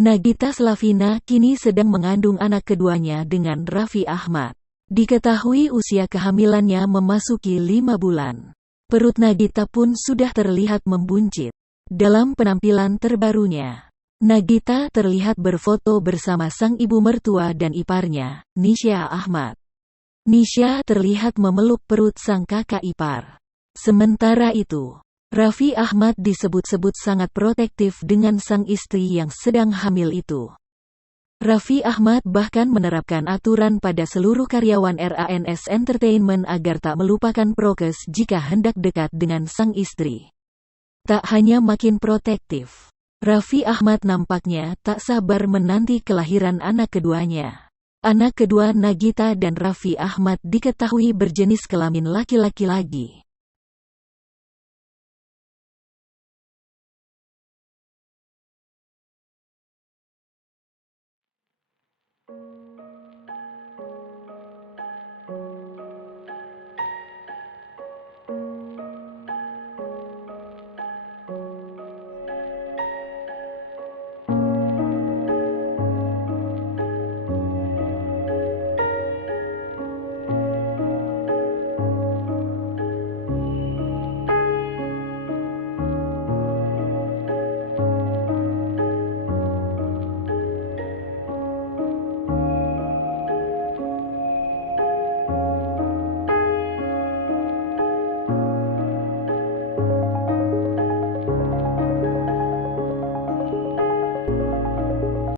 Nagita Slavina kini sedang mengandung anak keduanya dengan Raffi Ahmad. Diketahui usia kehamilannya memasuki 5 bulan. Perut Nagita pun sudah terlihat membuncit. Dalam penampilan terbarunya, Nagita terlihat berfoto bersama sang ibu mertua dan iparnya, Nisha Ahmad. Nisha terlihat memeluk perut sang kakak ipar. Sementara itu, Raffi Ahmad disebut-sebut sangat protektif dengan sang istri yang sedang hamil itu. Raffi Ahmad bahkan menerapkan aturan pada seluruh karyawan RANS Entertainment agar tak melupakan prokes jika hendak dekat dengan sang istri. Tak hanya makin protektif, Raffi Ahmad nampaknya tak sabar menanti kelahiran anak keduanya. Anak kedua Nagita dan Raffi Ahmad diketahui berjenis kelamin laki-laki lagi.